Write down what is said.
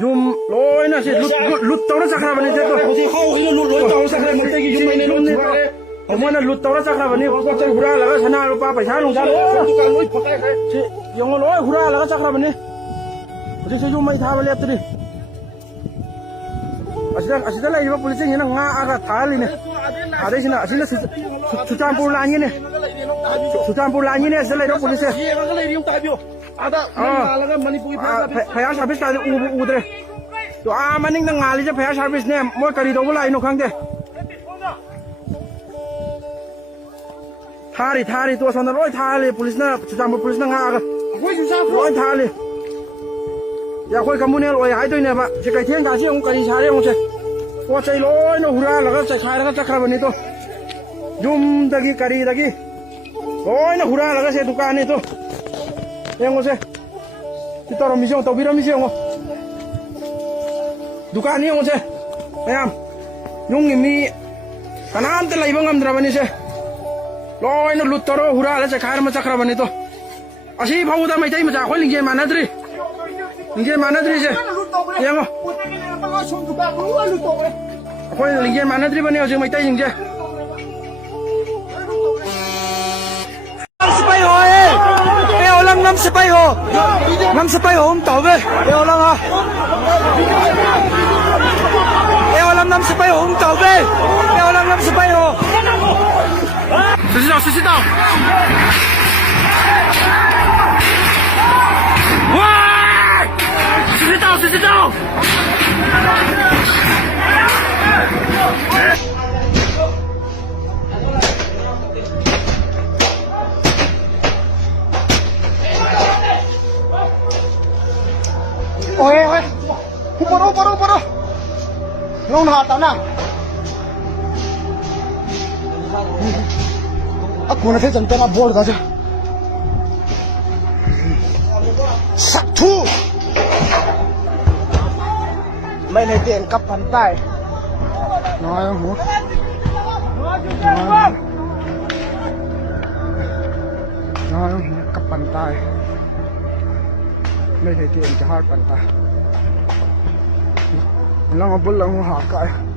Yum loi na si lut tau na sakra bani te to. Si khau khi lut loi tau sakra mo te gi yum mai ne lut ni. Mo na lut tau na sakra bani ko te hura la sana ru pa paisa long sa lo. Tu kan loi pakai kai. Si yong loi hura la sakra bani. Ri se yum mai tha ba lep tri. Asida la iba polisi ni na nga aga thali ne. Ade sina asina Sucampur la ni ne. Sucampur la ni ne asida la polisi. Ye ga le riu ta bio. Ada mana la Manipur pa. Fire service ka u dre. To maning na ngali je fire service ne mo kari do bulai no khang de. Thari to son roi thali police na Sucampur police na nga ga. Hoi ju sa roi thali. Ya khoi kamunel oi hai doi ne ba je kai thiang ga si ong kari sare ong che. Po chai loi no hura la ga chai khai la ga chakra bani to. Yum dagi kari dagi. Loi no hura la ga se dukan ni to. Yang ngose. Kita orang misiong tau bira misiong ngo. Dukan ni ngose. Ayam. Yung imi kanan te lai bangam dra bani se. Loi no lutaro hura la cha khair ma chakra bani to. Asi phau da mai tai ma cha khoi lingje manadri. Lingje manadri se. Yang ngo. Khoi lingje manadri bani ose mai tai lingje. Spy ho eh. Lang nam spy ho. Nam spy ho om tau ve. Lang ha. Lang nam spy ho om tau ve. Lang nam spy ho. 十七道。哇！十七道。Oi, paro. Long na tao na. Aku na thấy chân tên bol cả chứ. Sắc thu. Mày này tiền cắp bàn tay. Nói không hút. Nói không hút cắp bàn tay. Mày này tiền cho hai bàn tay. Lang abul lang haka.